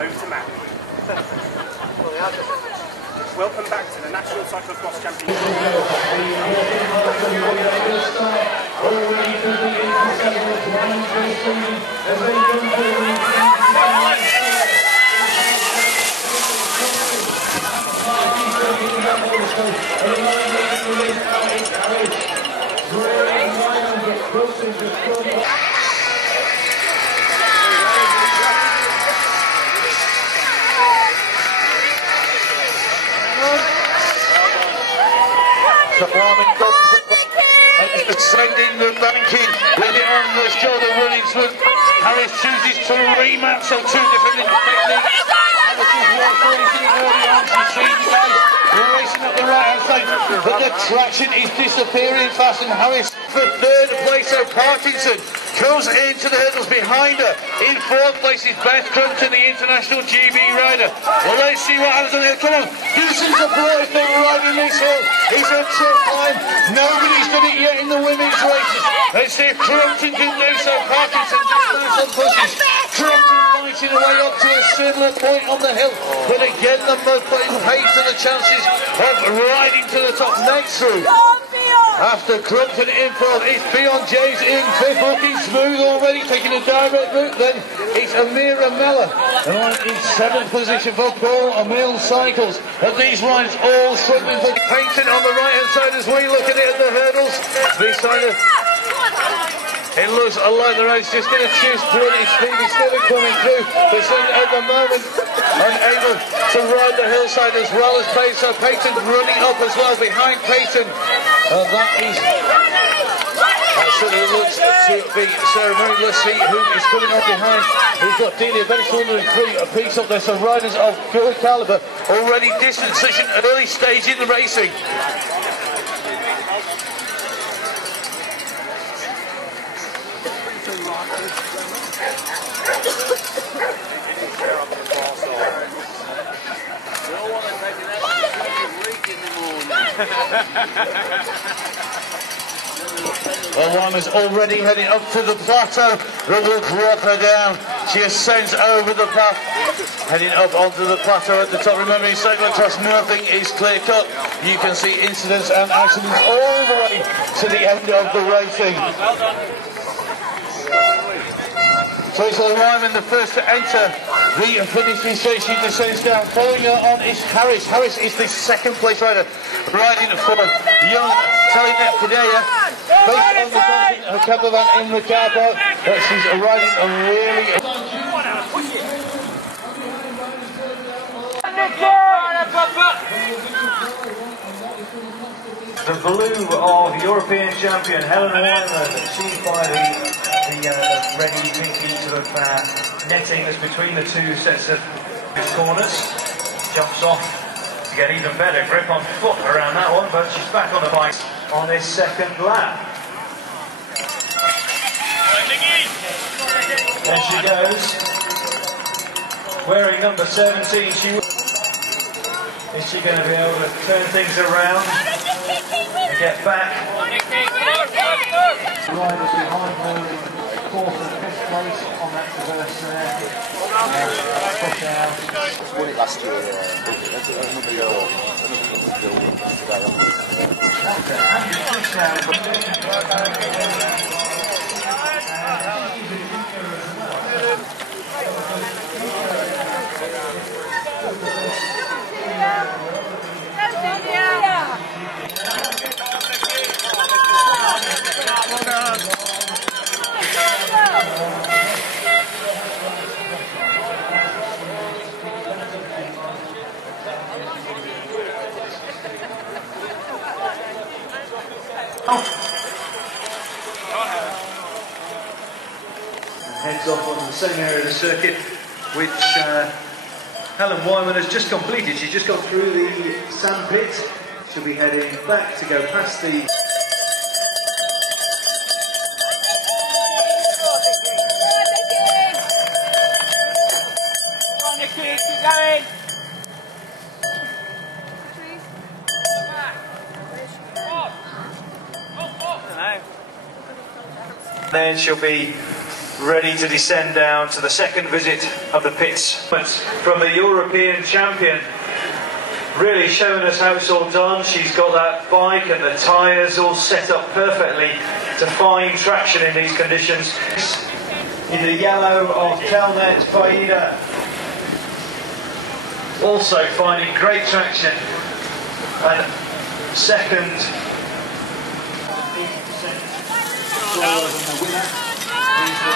Over to Matt. Welcome back to the National Cyclocross Championship. Ascending the banking with it on the shoulder running through. Harris chooses to remap, so two different techniques. Harris is racing early on, she's seen racing up the right hand side, but the traction is disappearing fast, and Harris for third place, so Parkinson comes into the hurdles behind her. In fourth place is Beth Crumpton, the international GB rider. Well, let's see what happens on here. Come on, this is a boy thing riding this hill. It's a tough climb. Nobody's done it yet in the women's races. Let's see if Crumpton can do so. Parkinson just moves on pushes. Crumpton fighting away up to a similar point on the hill. But again, the mud putting pace to the chances of riding to the top next through. After Crumpton in fourth, it's Beyond James in fifth, looking smooth already, taking a direct route. Then it's Amira Mella, in seventh position for Paul Emil Cycles. And these riders all struggling for Payton on the right hand side as we look at it at the hurdles. Beside us, it looks like the race just going to choose plenty speed. He's still coming through, but at the moment unable to ride the hillside as well as Payton. So Payton running up as well behind Payton. That certainly looks to be ceremonial. Let's see who is coming up behind. We've got Delia Bennett wondering a piece up there. So riders of good calibre already distant such an early stage in the racing. Well, Wyman's already heading up to the plateau that will drop her down. She ascends over the path, heading up onto the plateau at the top. Remember, in Cyclocross, nothing is clear cut. You can see incidents and accidents all the way to the end of the racing. So it's Wyman, the first to enter the finishing straight. She descends down. Following her on is Harris. Harris is the second place rider, riding for young Talinet Padilla. Based on the her camper van in the car park, but she's riding a really... The blue of European champion Helen Wyman, achieved by the ready pinky sort of netting that's between the two sets of corners. Jumps off to get even better grip on foot around that one, but she's back on the bike on this second lap. There she goes, wearing number 17. Is she going to be able to turn things around and get back? Riders behind her in fourth and fifth place on that traverse there. Push out. Won it last year. Heads off on the same area of the circuit which Helen Wyman has just completed. She's just gone through the sand pit. She'll be heading back to go past the... Then she'll be ready to descend down to the second visit of the pits. From the European champion, really showing us how it's all done. She's got that bike and the tyres all set up perfectly to find traction in these conditions. In the yellow of Kelnet Faida, also finding great traction, and second 80% slower than the winner. He's the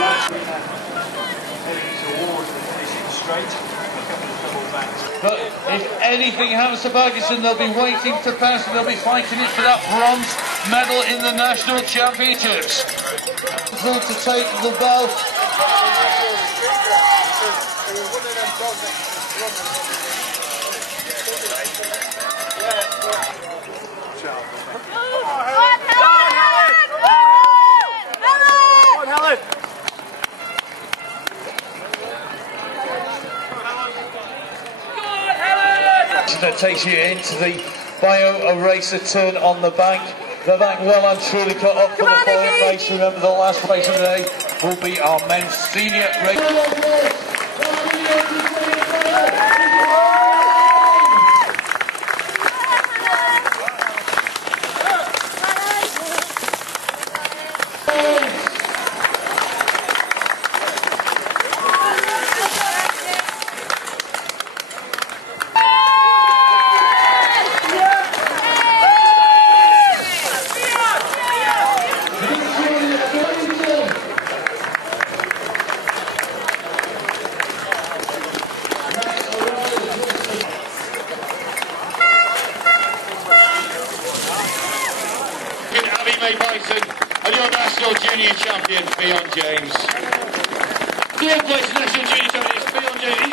last winner heading towards the finishing straight. A couple of double backs. But if anything happens to Ferguson, they'll be waiting to pass and they'll be fighting it for that bronze medal in the National Championships. To take the belt. That takes you into the Bio Eraser turn on the bank. The bank well and truly cut up for the following race. Remember, the last race of the day will be our men's senior race. Bryson and your National Junior Champion, Fionn James. Third place National Junior Champion is Fionn James.